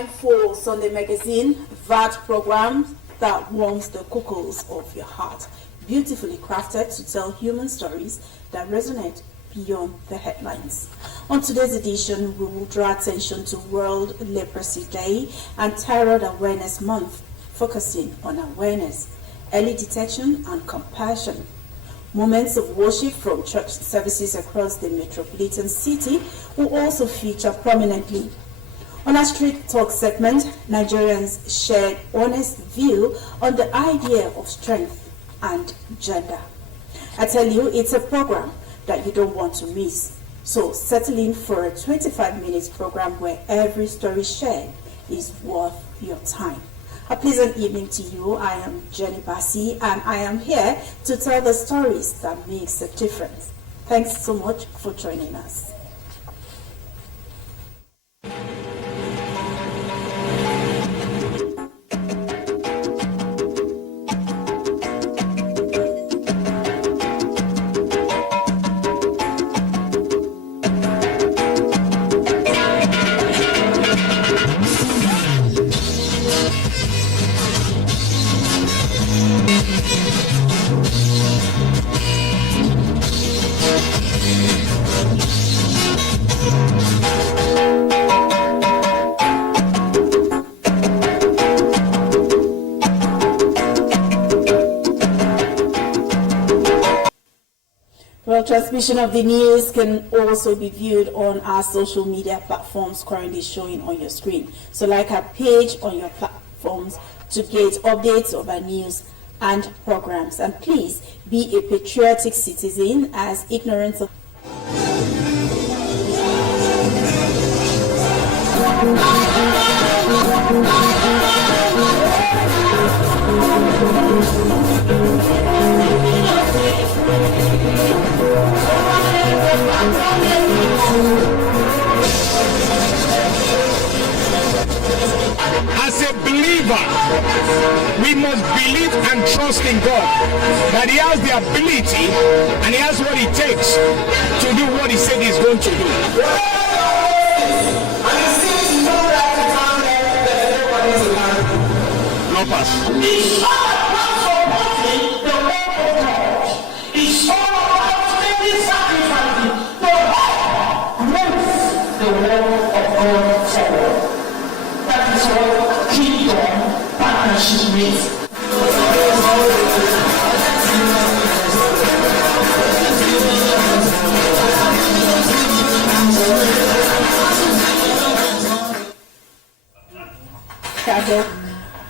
time for Sunday Magazine, that program that warms the cockles of your heart. Beautifully crafted to tell human stories that resonate beyond the headlines. On today's edition, we will draw attention to World Leprosy Day and Thyroid Awareness Month, focusing on awareness, early detection, and compassion. Moments of worship from church services across the metropolitan city will also feature prominently. On our Street Talk segment, Nigerians shared honest view on the idea of strength and gender. I tell you, it's a program that you don't want to miss. So settle in for a 25-minute program where every story shared is worth your time. A pleasant evening to you. I am Jenny Bassi, and I am here to tell the stories that makes a difference. Thanks so much for joining us. Well, transmission of the news can also be viewed on our social media platforms currently showing on your screen. So like our page on your platforms to get updates of our news and programs. And please be a patriotic citizen, as ignorance of As a believer, we must believe and trust in God that He has the ability and He has what it takes to do what He said He's going to do. No pass. It's all about fulfilling the work of God. It's all about making sacrifices to help move the work of God forward. That is what Kingdom Partnership means.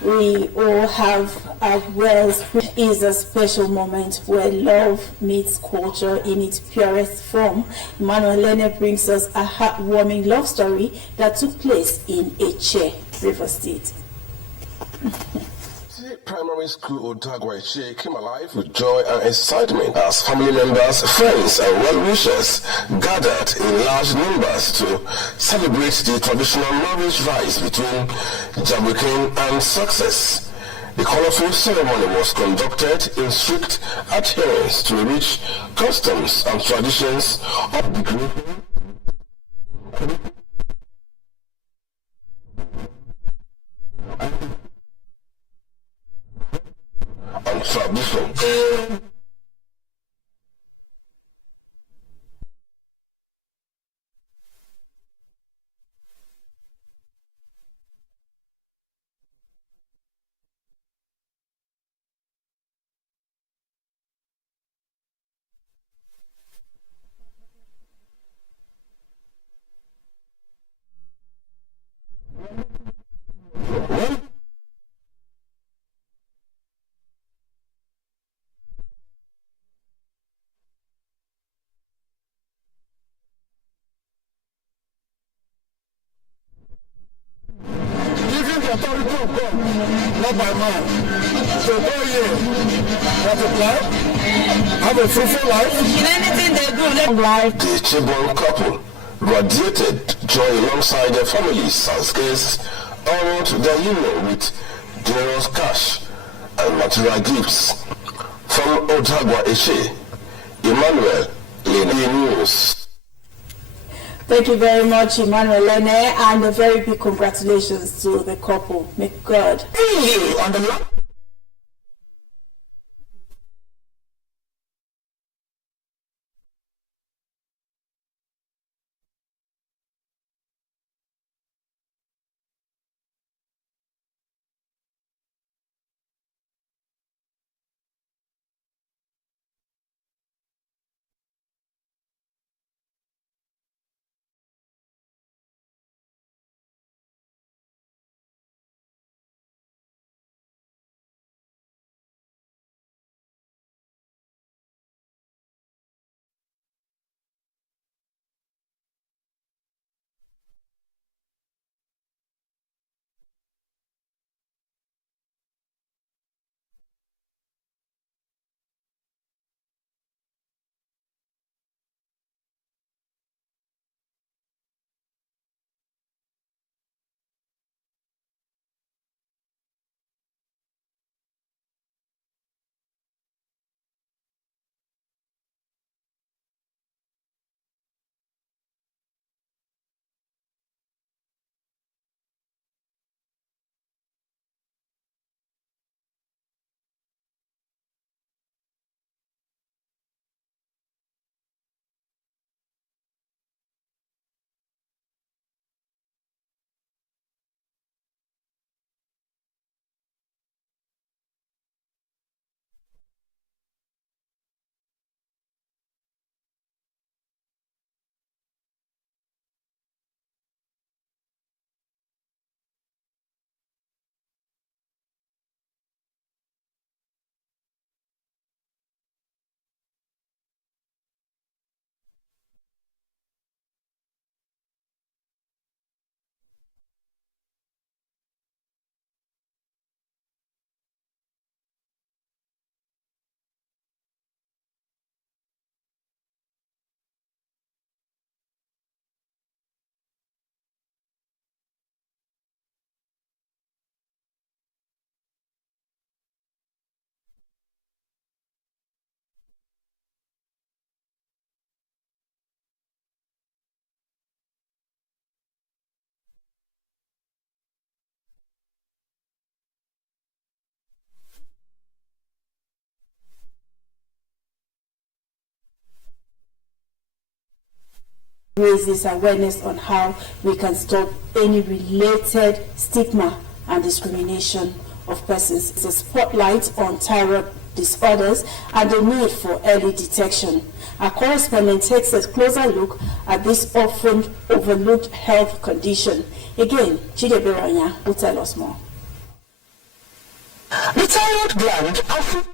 We all have our wells, which is a special moment where love meets culture in its purest form. Emmanuel Lene brings us a heartwarming love story that took place in Eche, River State. Primary School Otagwa Eche came alive with joy and excitement as family members, friends, and well-wishers gathered in large numbers to celebrate the traditional marriage rites between Jabukin and Success. The colorful ceremony was conducted in strict adherence to the rich customs and traditions of the group. And tradition. Authority of God, not by man. So go here, multiply, have a fruitful life. In anything they do, let life. The Chibon couple radiated joy alongside their families as guests honored their union with generous cash and material gifts. From Otagwa Eche, Emmanuel Lene News. Thank you very much, Emmanuel Lene, and a very big congratulations to the couple. May God See you on the raises awareness on how we can stop any related stigma and discrimination of persons. It's a spotlight on thyroid disorders and the need for early detection. Our correspondent takes a closer look at this often overlooked health condition. Again, Chide Beranya will tell us more. The thyroid gland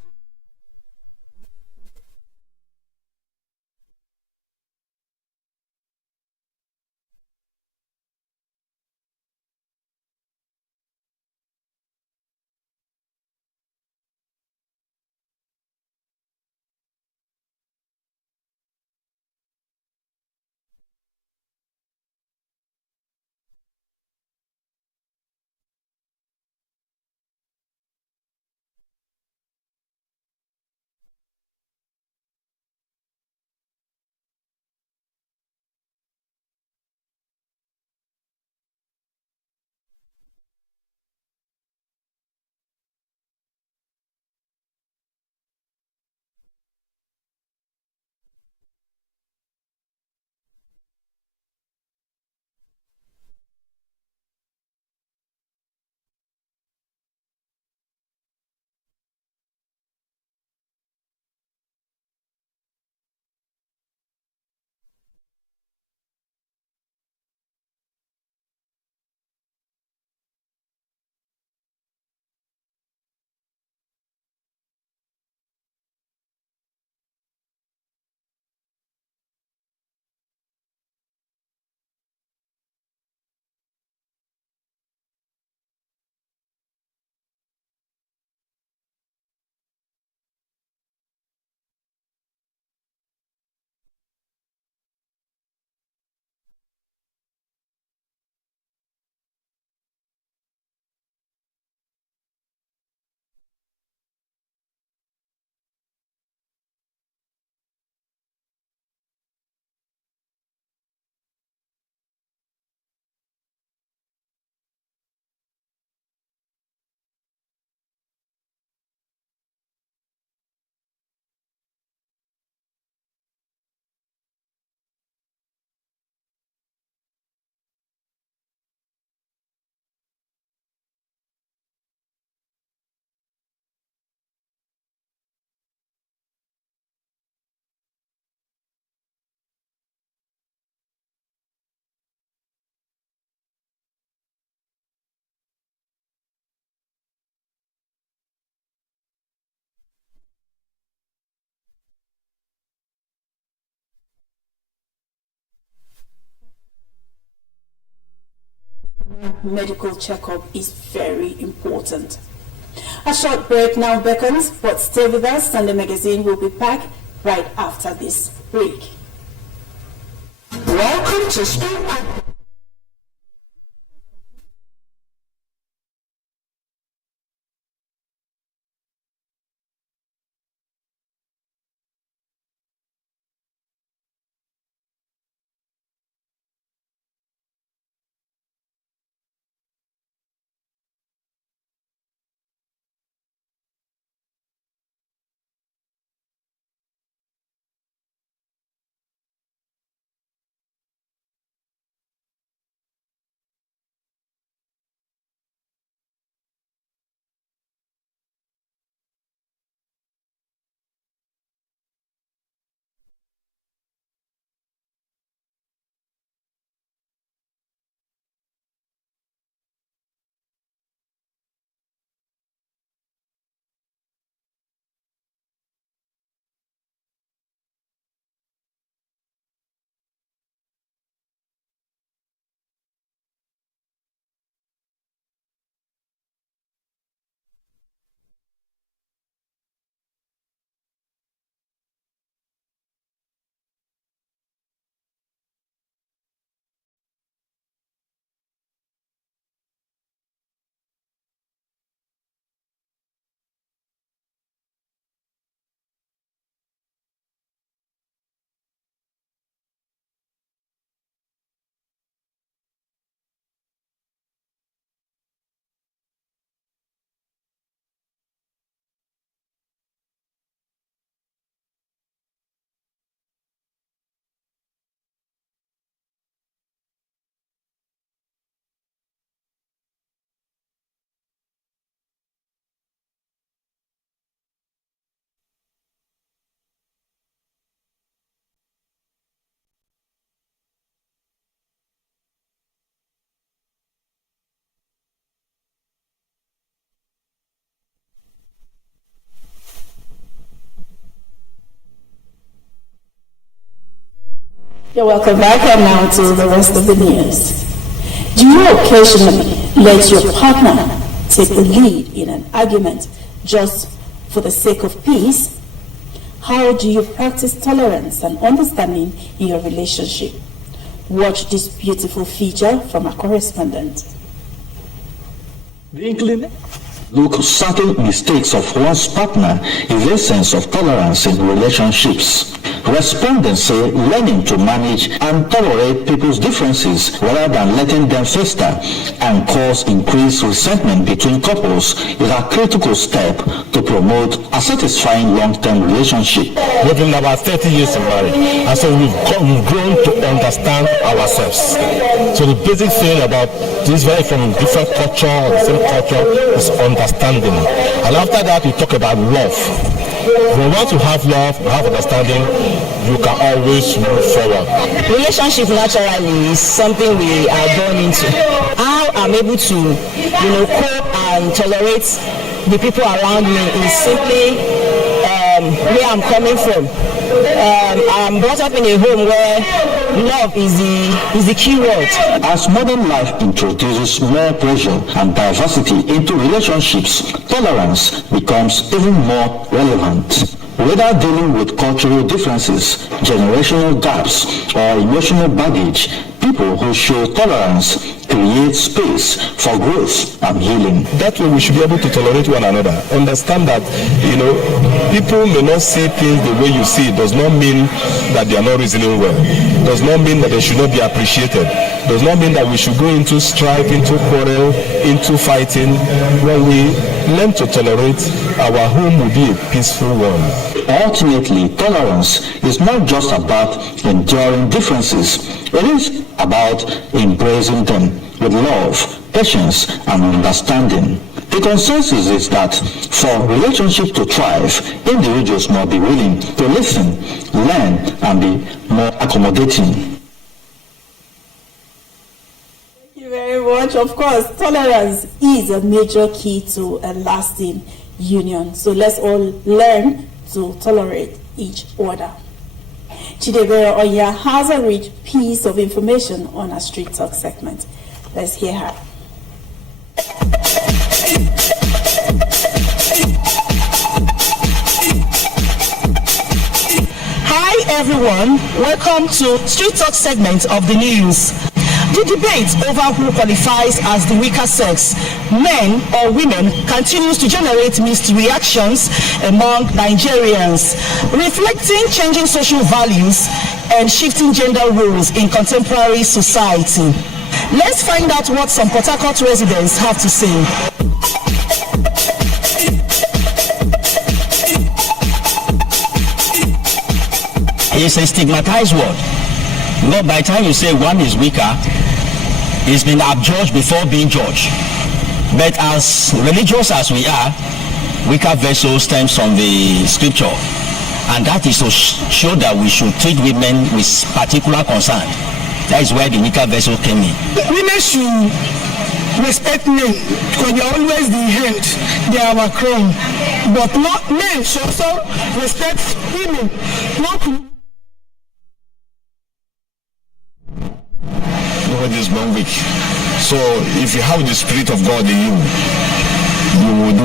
medical checkup is very important. A short break now beckons, but stay with us. Sunday Magazine will be back right after this break. Welcome to Speak. You're welcome back, and now to the rest of the news. Do you occasionally let your partner take the lead in an argument just for the sake of peace? How do you practice tolerance and understanding in your relationship? Watch this beautiful feature from our correspondent. The inkling look subtle mistakes of one's partner is the essence of tolerance in relationships. Respondents say learning to manage and tolerate people's differences rather than letting them fester and cause increased resentment between couples is a critical step to promote a satisfying long-term relationship. We've been about 30 years in marriage, and so we've grown to understand ourselves. So the basic thing about this, very from different culture or the same culture, is understanding. And after that, we talk about love. When you want to have love, have understanding, you can always move forward. Relationship naturally is something we are born into. How I'm able to, cope and tolerate the people around me is simply where I'm coming from. I'm brought up in a home where love is the key word. As modern life introduces more pressure and diversity into relationships, tolerance becomes even more relevant. Whether dealing with cultural differences, generational gaps, or emotional baggage, people who show tolerance create space for growth and healing. That way we should be able to tolerate one another. Understand that, people may not see things the way you see. It does not mean that they are not reasoning well. It does not mean that they should not be appreciated. It does not mean that we should go into strife, into quarrel, into fighting. When we learn to tolerate, our home will be a peaceful one. Ultimately, tolerance is not just about enduring differences. It is about embracing them with love, patience, and understanding. The consensus is that for relationships to thrive, individuals must be willing to listen, learn, and be more accommodating. Thank you very much. Of course, tolerance is a major key to a lasting union. So let's all learn to tolerate each other. Chidebere Onya has a rich piece of information on our Street Talk segment. Let's hear her. Hi everyone, welcome to Street Talk segment of the news. The debate over who qualifies as the weaker sex, men or women, continues to generate mixed reactions among Nigerians, reflecting changing social values and shifting gender roles in contemporary society. Let's find out what some Port Harcourt residents have to say. It's a stigmatized word. But by the time you say one is weaker, it's been adjudged before being judged. But as religious as we are, weaker vessel stems from the scripture. And that is to show that we should treat women with particular concern. That is where the weaker vessel came in. Women should respect men because they are always the head, they are our crown. But not men should also respect women. Nobody is born weak. So if you have the Spirit of God in you, you will do